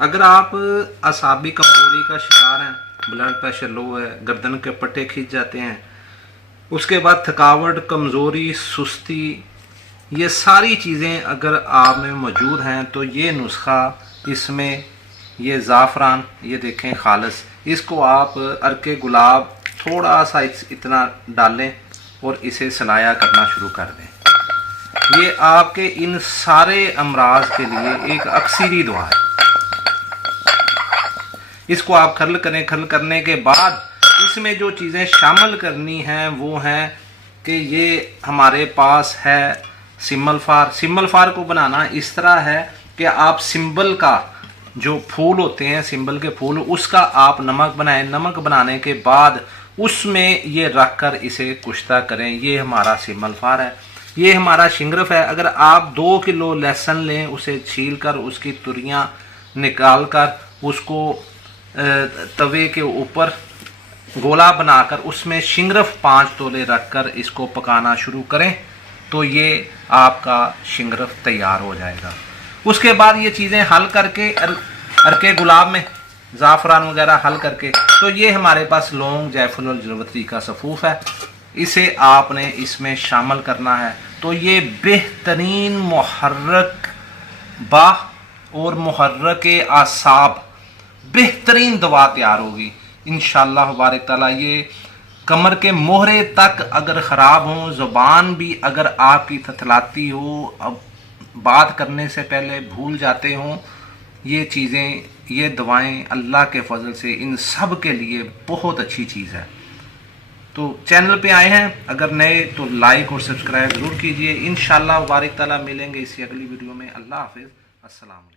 अगर आप असाबी कमजोरी का शिकार हैं, ब्लड प्रेशर लो है, गर्दन के पट्टे खींच जाते हैं, उसके बाद थकावट, कमज़ोरी, सुस्ती, ये सारी चीज़ें अगर आप में मौजूद हैं तो ये नुस्खा, इसमें ये ज़ाफ़रान, ये देखें खालिस, इसको आप अर्के गुलाब थोड़ा सा इतना डालें और इसे सलाया करना शुरू कर दें। ये आपके इन सारे अमराज के लिए एक अक्सीरी दुआ है। इसको आप खर्ल करें। खर्ल करने के बाद इसमें जो चीज़ें शामिल करनी हैं वो हैं कि ये हमारे पास है सिम्बल फार। सिम्बल फार को बनाना इस तरह है कि आप सिंबल का जो फूल होते हैं, सिंबल के फूल, उसका आप नमक बनाएं। नमक बनाने के बाद उसमें ये रख कर इसे कुश्ता करें। ये हमारा सिम्बल फार है। ये हमारा शिंगरफ है। अगर आप 2 किलो लहसुन लें, उसे छील कर उसकी तुरियां निकाल कर उसको तवे के ऊपर गोला बनाकर उसमें शिंगरफ 5 तोले रखकर इसको पकाना शुरू करें तो ये आपका शिंगरफ तैयार हो जाएगा। उसके बाद ये चीज़ें हल करके अर्के गुलाब में ज़ाफ़रान वगैरह हल करके, तो ये हमारे पास लौंग, जायफल और जलवत्री का सफ़ूफ है। इसे आपने इसमें शामिल करना है तो ये बेहतरीन मुहर्रक बाह और मुहर्रक आसाब बेहतरीन दवा तैयार होगी इंशाअल्लाह बारिक ताला। ये कमर के मोहरे तक अगर ख़राब हो, ज़ुबान भी अगर आपकी थथलाती हो, अब बात करने से पहले भूल जाते हों, ये चीज़ें, ये दवाएं अल्लाह के फजल से इन सब के लिए बहुत अच्छी चीज़ है। तो चैनल पे आए हैं अगर नए तो लाइक और सब्सक्राइब ज़रूर कीजिए। इंशाअल्लाह बारिक ताला मिलेंगे इसी अगली वीडियो में। अल्लाह हाफ़िज़, अस्सलाम।